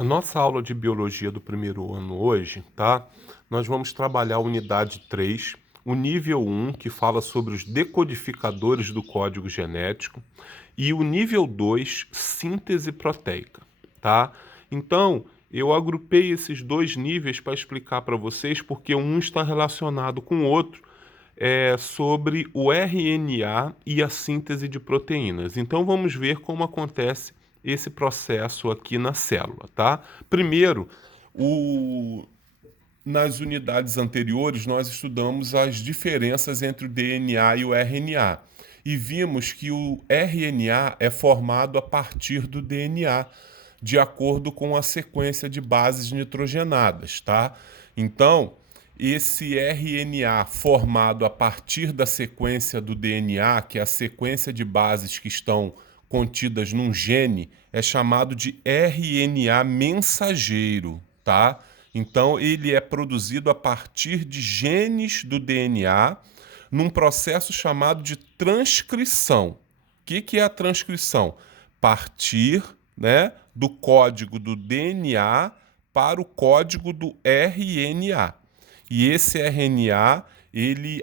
A nossa aula de biologia do primeiro ano hoje, tá? Nós vamos trabalhar a unidade 3, o nível 1, que fala sobre os decodificadores do código genético, e o nível 2, síntese proteica, tá? Então, eu agrupei esses dois níveis para explicar para vocês, porque um está relacionado com o outro, sobre o RNA e a síntese de proteínas. Então, vamos ver como acontece esse processo aqui na célula, tá? Primeiro, nas unidades anteriores, nós estudamos as diferenças entre o DNA e o RNA. E vimos que o RNA é formado a partir do DNA, de acordo com a sequência de bases nitrogenadas, tá? Então, esse RNA formado a partir da sequência do DNA, que é a sequência de bases que estão contidas num gene, é chamado de RNA mensageiro, tá? Então, ele é produzido a partir de genes do DNA num processo chamado de transcrição. O que é a transcrição? Partir, né, do código do DNA para o código do RNA. E esse RNA,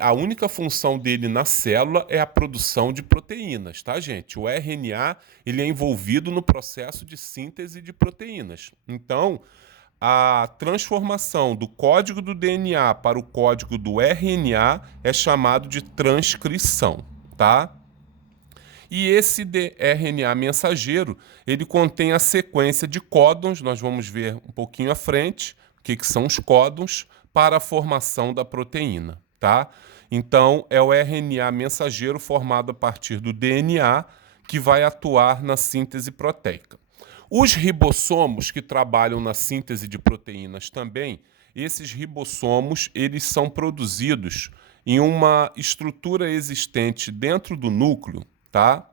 a única função dele na célula é a produção de proteínas, tá, gente? O RNA, ele é envolvido no processo de síntese de proteínas. Então, a transformação do código do DNA para o código do RNA é chamado de transcrição, tá? E esse RNA mensageiro, ele contém a sequência de códons, nós vamos ver um pouquinho à frente, o que são os códons, para a formação da proteína, tá? Então, é o RNA mensageiro formado a partir do DNA que vai atuar na síntese proteica. Os ribossomos que trabalham na síntese de proteínas também, esses ribossomos, eles são produzidos em uma estrutura existente dentro do núcleo, tá?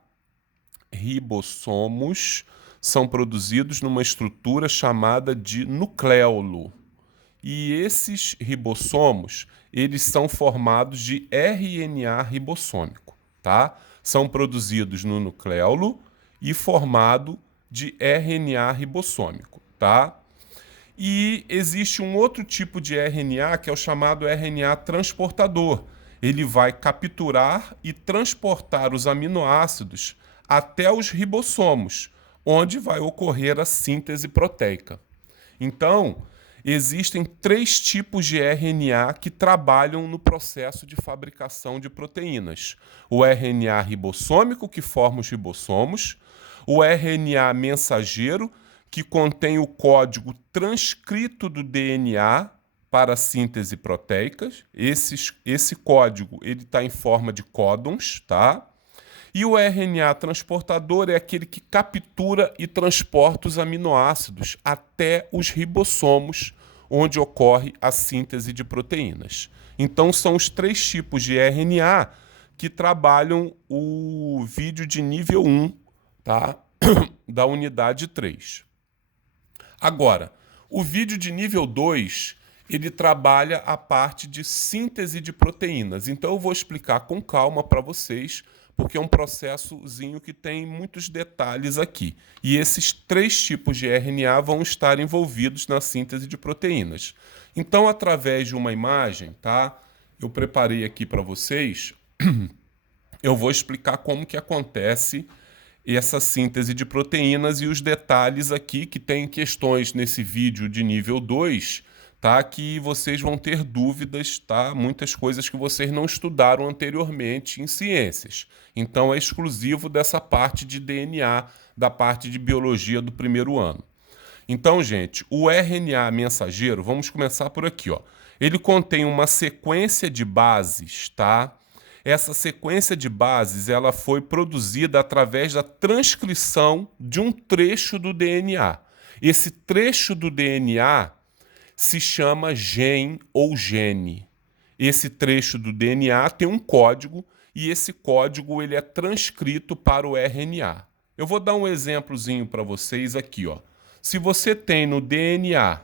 Ribossomos são produzidos numa estrutura chamada de nucleolo. E esses ribossomos, eles são formados de RNA ribossômico, tá? São produzidos no nucleolo e formado de RNA ribossômico, tá? E existe um outro tipo de RNA que é o chamado RNA transportador. Ele vai capturar e transportar os aminoácidos até os ribossomos, onde vai ocorrer a síntese proteica. Então, existem 3 tipos de RNA que trabalham no processo de fabricação de proteínas. O RNA ribossômico, que forma os ribossomos, o RNA mensageiro, que contém o código transcrito do DNA para a síntese proteica. Esse código está em forma de códons, tá? E o RNA transportador é aquele que captura e transporta os aminoácidos até os ribossomos, onde ocorre a síntese de proteínas. Então, são os 3 tipos de RNA que trabalham o vídeo de nível 1, tá? Da unidade 3. Agora, o vídeo de nível 2, ele trabalha a parte de síntese de proteínas. Então, eu vou explicar com calma para vocês, porque é um processozinho que tem muitos detalhes aqui. E esses 3 tipos de RNA vão estar envolvidos na síntese de proteínas. Então, através de uma imagem, tá? Eu preparei aqui para vocês, eu vou explicar como que acontece essa síntese de proteínas e os detalhes aqui, que tem questões nesse vídeo de nível 2, tá? Que vocês vão ter dúvidas, tá? Muitas coisas que vocês não estudaram anteriormente em ciências. Então, é exclusivo dessa parte de DNA, da parte de biologia do primeiro ano. Então, gente, o RNA mensageiro, vamos começar por aqui, ó. Ele contém uma sequência de bases, tá? Essa sequência de bases, ela foi produzida através da transcrição de um trecho do DNA. Esse trecho do DNA se chama gen ou gene. Esse trecho do DNA tem um código e esse código ele é transcrito para o RNA. Eu vou dar um exemplozinho para vocês aqui, ó. Se você tem no DNA,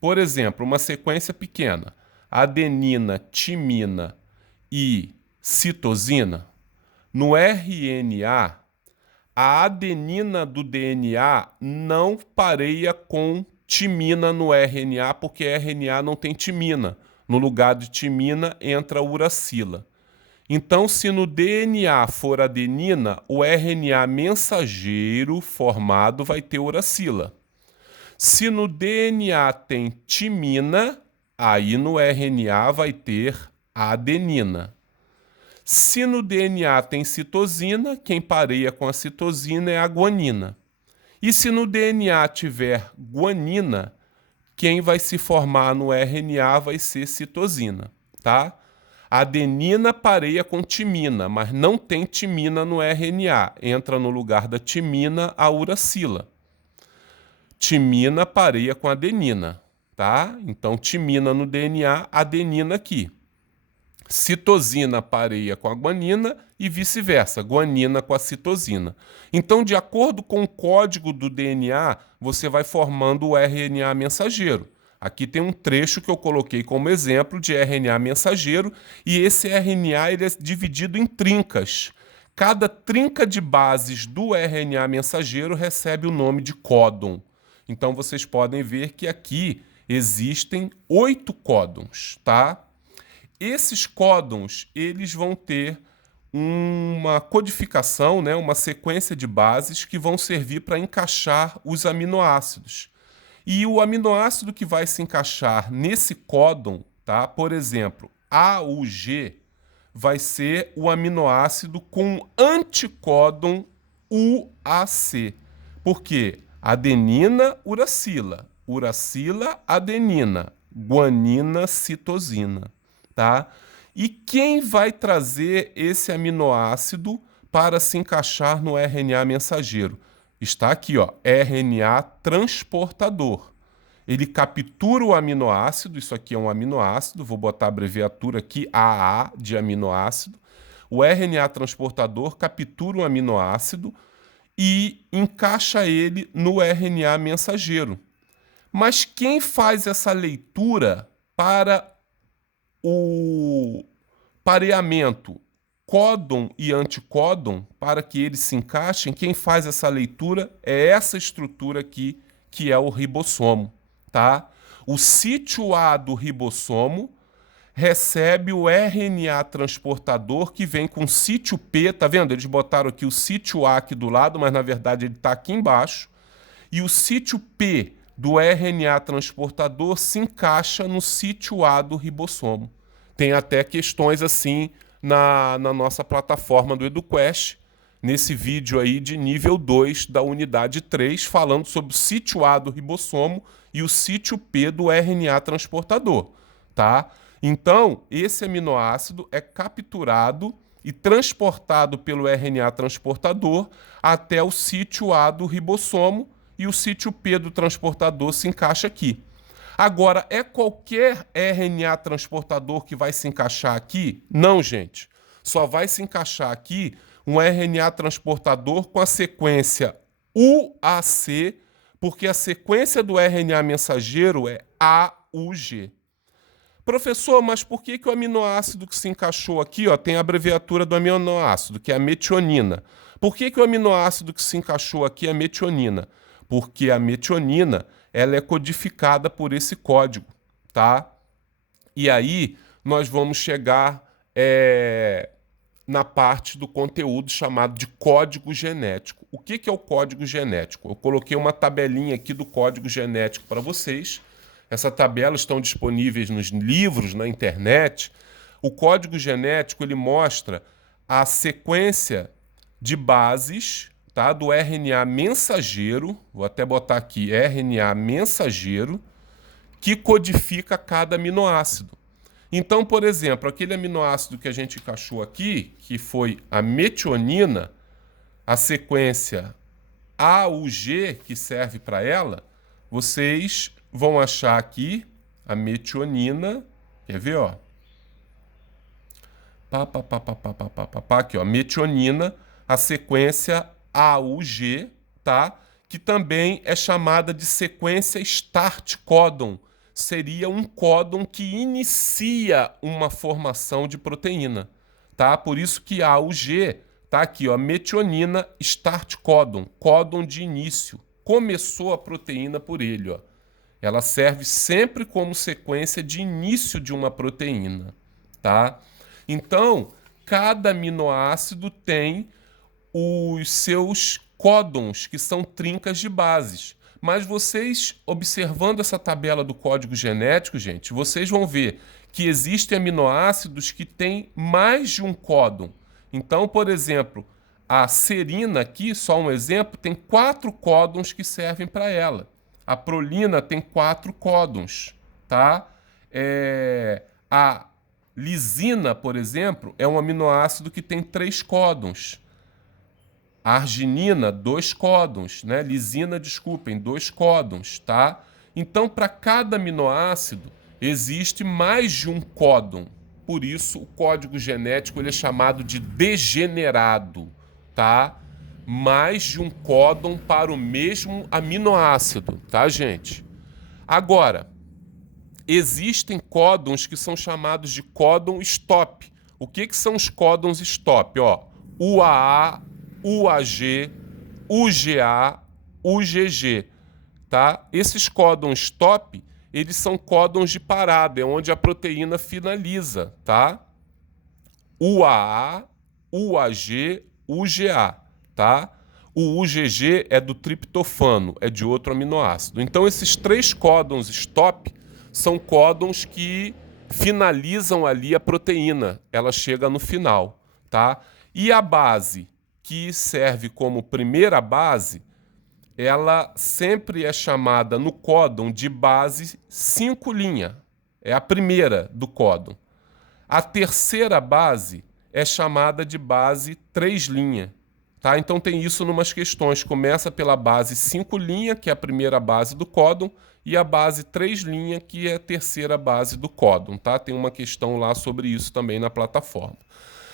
por exemplo, uma sequência pequena, adenina, timina e citosina, no RNA, a adenina do DNA não pareia com timina no RNA, porque RNA não tem timina. No lugar de timina entra a uracila. Então, se no DNA for adenina, o RNA mensageiro formado vai ter uracila. Se no DNA tem timina, aí no RNA vai ter adenina. Se no DNA tem citosina, quem pareia com a citosina é a guanina. E se no DNA tiver guanina, quem vai se formar no RNA vai ser citosina, tá? A adenina pareia com timina, mas não tem timina no RNA. Entra no lugar da timina a uracila. Timina pareia com adenina, tá? Então, timina no DNA, adenina aqui. Citosina pareia com a guanina e vice-versa, guanina com a citosina. Então, de acordo com o código do DNA, você vai formando o RNA mensageiro. Aqui tem um trecho que eu coloquei como exemplo de RNA mensageiro e esse RNA ele é dividido em trincas. Cada trinca de bases do RNA mensageiro recebe o nome de códon. Então, vocês podem ver que aqui existem 8 códons, tá? Esses códons, eles vão ter uma codificação, né, uma sequência de bases que vão servir para encaixar os aminoácidos. E o aminoácido que vai se encaixar nesse códon, tá? Por exemplo, AUG vai ser o aminoácido com anticódon UAC. Por quê? Adenina, uracila, uracila, adenina, guanina, citosina. Tá? E quem vai trazer esse aminoácido para se encaixar no RNA mensageiro? Está aqui, ó, RNA transportador. Ele captura o aminoácido, isso aqui é um aminoácido, vou botar a abreviatura aqui, AA, de aminoácido. O RNA transportador captura o aminoácido e encaixa ele no RNA mensageiro. Mas quem faz essa leitura para o pareamento códon e anticódon, para que eles se encaixem, quem faz essa leitura é essa estrutura aqui, que é o ribossomo, tá? O sítio A do ribossomo recebe o RNA transportador que vem com sítio P, tá vendo? Eles botaram aqui o sítio A aqui do lado, mas na verdade ele está aqui embaixo. E o sítio P do RNA transportador se encaixa no sítio A do ribossomo. Tem até questões assim na nossa plataforma do EduQuest, nesse vídeo aí de nível 2 da unidade 3, falando sobre o sítio A do ribossomo e o sítio P do RNA transportador, tá? Então, esse aminoácido é capturado e transportado pelo RNA transportador até o sítio A do ribossomo, e o sítio P do transportador se encaixa aqui. Agora, é qualquer RNA transportador que vai se encaixar aqui? Não, gente. Só vai se encaixar aqui um RNA transportador com a sequência UAC, porque a sequência do RNA mensageiro é AUG. Professor, mas por que o aminoácido que se encaixou aqui, ó, tem a abreviatura do aminoácido, que é a metionina? Por que o aminoácido que se encaixou aqui é metionina? Porque a metionina ela é codificada por esse código, tá? E aí nós vamos chegar na parte do conteúdo chamado de código genético. O que é o código genético? Eu coloquei uma tabelinha aqui do código genético para vocês. Essa tabela estão disponíveis nos livros, na internet. O código genético ele mostra a sequência de bases, tá, do RNA mensageiro, vou até botar aqui RNA mensageiro, que codifica cada aminoácido. Então, por exemplo, aquele aminoácido que a gente encaixou aqui, que foi a metionina, a sequência AUG, que serve para ela, vocês vão achar aqui a metionina, quer ver, ó? Aqui, ó, metionina, a sequência AUG, tá? Que também é chamada de sequência start códon. Seria um códon que inicia uma formação de proteína, tá? Por isso que AUG Tá aqui, ó, metionina start codon, códon de início. Começou a proteína por ele, ó. Ela serve sempre como sequência de início de uma proteína, tá? Então, cada aminoácido tem os seus códons, que são trincas de bases. Mas vocês, observando essa tabela do código genético, gente, vocês vão ver que existem aminoácidos que têm mais de um códon. Então, por exemplo, a serina aqui, só um exemplo, tem 4 códons que servem para ela. A prolina tem 4 códons, tá? A lisina, por exemplo, é um aminoácido que tem 3 códons. A arginina, 2 códons, né? Lisina, desculpem, 2 códons, tá? Então, para cada aminoácido, existe mais de um códon. Por isso, o código genético ele é chamado de degenerado, tá? Mais de um códon para o mesmo aminoácido, tá, gente? Agora, existem códons que são chamados de códon stop. O que são os códons stop? Ó, UAA, UAG, UGA, UGG, tá? Esses códons stop, eles são códons de parada, é onde a proteína finaliza, tá? UAA, UAG, UGA, tá? O UGG é do triptofano, é de outro aminoácido. Então, esses 3 códons stop são códons que finalizam ali a proteína, ela chega no final, tá? E a base, que serve como primeira base, ela sempre é chamada no códon de base 5' é a primeira do códon. A terceira base é chamada de base 3', tá? Então tem isso em umas questões, começa pela base 5', que é a primeira base do códon, e a base 3', que é a terceira base do códon, tá? Tem uma questão lá sobre isso também na plataforma.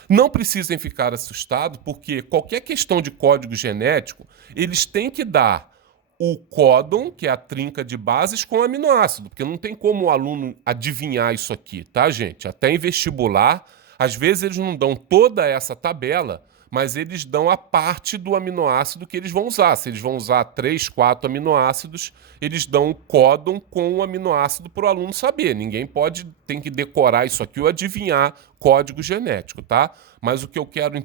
Não precisem ficar assustados, porque qualquer questão de código genético, eles têm que dar o códon, que é a trinca de bases, com aminoácido, porque não tem como o aluno adivinhar isso aqui, tá, gente? Até em vestibular, às vezes eles não dão toda essa tabela, mas eles dão a parte do aminoácido que eles vão usar. Se eles vão usar 3, 4 aminoácidos, eles dão o códon com o aminoácido para o aluno saber. Ninguém tem que decorar isso aqui ou adivinhar código genético, tá? Mas o que eu quero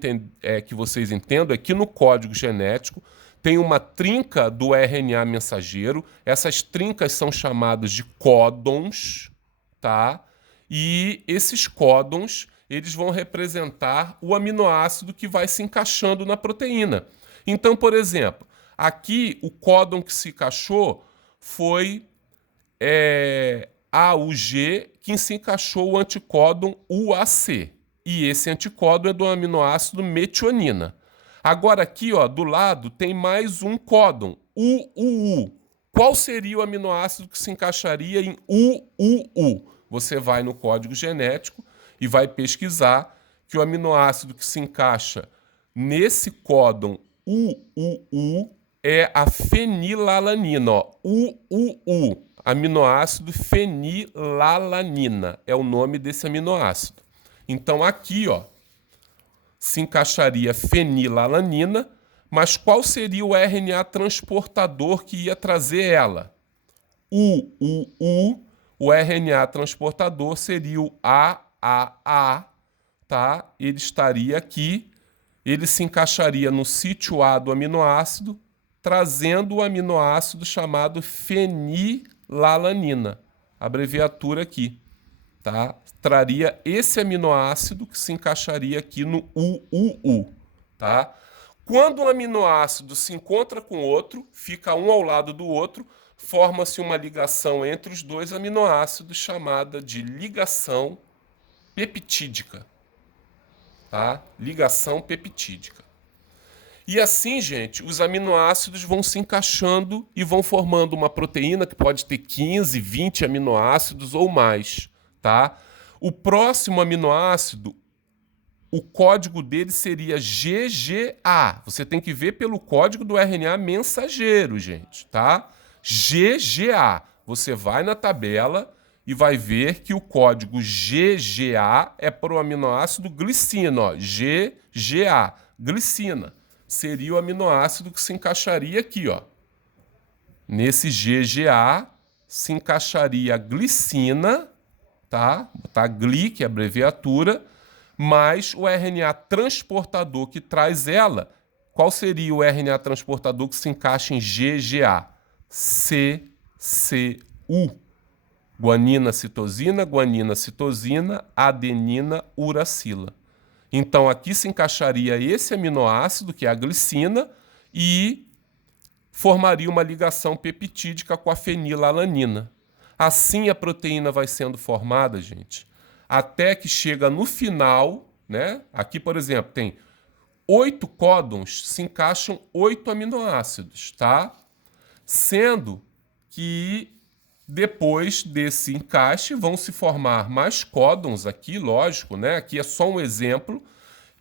que vocês entendam é que no código genético tem uma trinca do RNA mensageiro. Essas trincas são chamadas de códons, tá? E esses códons eles vão representar o aminoácido que vai se encaixando na proteína. Então, por exemplo, aqui o códon que se encaixou foi AUG, que se encaixou o anticódon UAC. E esse anticódon é do aminoácido metionina. Agora aqui, ó, do lado, tem mais um códon, UUU. Qual seria o aminoácido que se encaixaria em UUU? Você vai no código genético e vai pesquisar que o aminoácido que se encaixa nesse códon UUU é a fenilalanina, ó. UUU, aminoácido fenilalanina, é o nome desse aminoácido. Então aqui, ó, se encaixaria fenilalanina, mas qual seria o RNA transportador que ia trazer ela? UUU, o RNA transportador seria o AAA, tá? Ele estaria aqui, ele se encaixaria no sítio A do aminoácido, trazendo o aminoácido chamado fenilalanina, abreviatura aqui, tá? Traria esse aminoácido que se encaixaria aqui no UUU, tá? Quando um aminoácido se encontra com outro, fica um ao lado do outro, forma-se uma ligação entre os dois aminoácidos chamada de ligação peptídica, tá? Ligação peptídica. E assim, gente, os aminoácidos vão se encaixando e vão formando uma proteína que pode ter 15, 20 aminoácidos ou mais, tá? O próximo aminoácido, o código dele seria GGA. Você tem que ver pelo código do RNA mensageiro, gente, tá? GGA. Você vai na tabela e vai ver que o código GGA é para o aminoácido glicina, ó, GGA, glicina. Seria o aminoácido que se encaixaria aqui, ó. Nesse GGA se encaixaria a glicina, tá? Botar gli, que é a abreviatura, mais o RNA transportador que traz ela. Qual seria o RNA transportador que se encaixa em GGA? CCU. Guanina, citosina, adenina, uracila. Então, aqui se encaixaria esse aminoácido, que é a glicina, e formaria uma ligação peptídica com a fenilalanina. Assim, a proteína vai sendo formada, gente, até que chega no final, né? Aqui, por exemplo, tem 8 códons, se encaixam 8 aminoácidos, tá? Sendo que depois desse encaixe vão se formar mais códons aqui, lógico, né? Aqui é só um exemplo.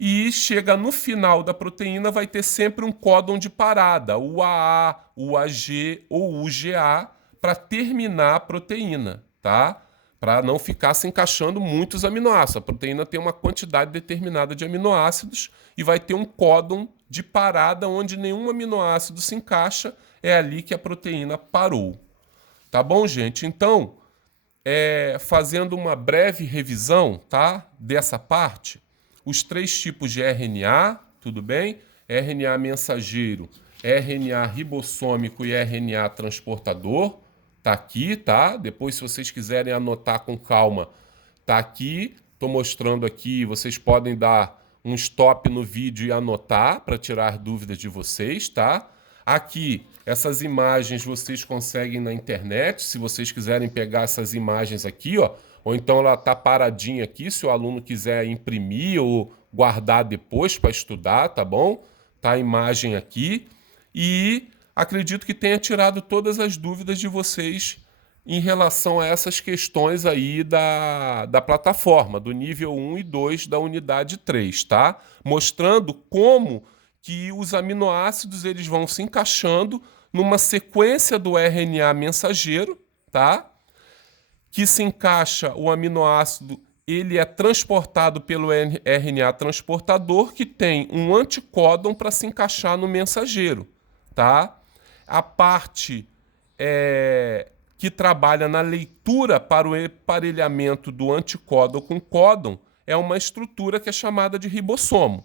E chega no final da proteína, vai ter sempre um códon de parada, o AA, o AG ou o UGA, para terminar a proteína, tá? Para não ficar se encaixando muitos aminoácidos. A proteína tem uma quantidade determinada de aminoácidos e vai ter um códon de parada onde nenhum aminoácido se encaixa. É ali que a proteína parou. Tá bom, gente? Então, fazendo uma breve revisão, tá, dessa parte, os 3 tipos de RNA, tudo bem? RNA mensageiro, RNA ribossômico e RNA transportador, tá aqui, tá? Depois, se vocês quiserem anotar com calma, tá aqui. Estou mostrando aqui, vocês podem dar um stop no vídeo e anotar para tirar dúvidas de vocês, tá? Aqui, essas imagens vocês conseguem na internet, se vocês quiserem pegar essas imagens aqui, ó, ou então ela está paradinha aqui, se o aluno quiser imprimir ou guardar depois para estudar, tá bom? Tá a imagem aqui. E acredito que tenha tirado todas as dúvidas de vocês em relação a essas questões aí da plataforma, do nível 1 e 2 da unidade 3, tá? Mostrando como que os aminoácidos eles vão se encaixando numa sequência do RNA mensageiro, tá? Que se encaixa o aminoácido, ele é transportado pelo RNA transportador, que tem um anticódon para se encaixar no mensageiro, tá? A parte que trabalha na leitura para o emparelhamento do anticódon com códon é uma estrutura que é chamada de ribossomo.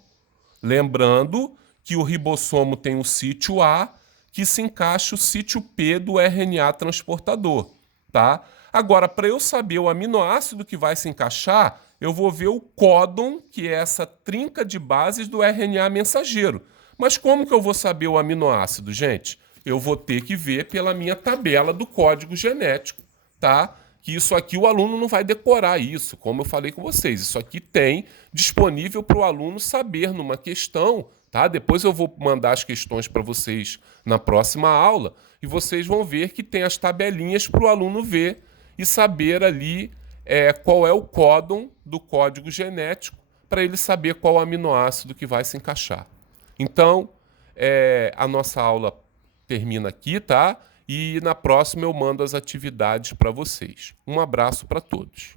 Lembrando que o ribossomo tem o sítio A, que se encaixa o sítio P do RNA transportador, tá? Agora, para eu saber o aminoácido que vai se encaixar, eu vou ver o códon, que é essa trinca de bases do RNA mensageiro. Mas como que eu vou saber o aminoácido, gente? Eu vou ter que ver pela minha tabela do código genético, tá? Que isso aqui o aluno não vai decorar isso, como eu falei com vocês. Isso aqui tem disponível para o aluno saber numa questão, tá? Depois eu vou mandar as questões para vocês na próxima aula e vocês vão ver que tem as tabelinhas para o aluno ver e saber ali qual é o códon do código genético para ele saber qual aminoácido que vai se encaixar. Então, a nossa aula termina aqui, tá? E na próxima eu mando as atividades para vocês. Um abraço para todos.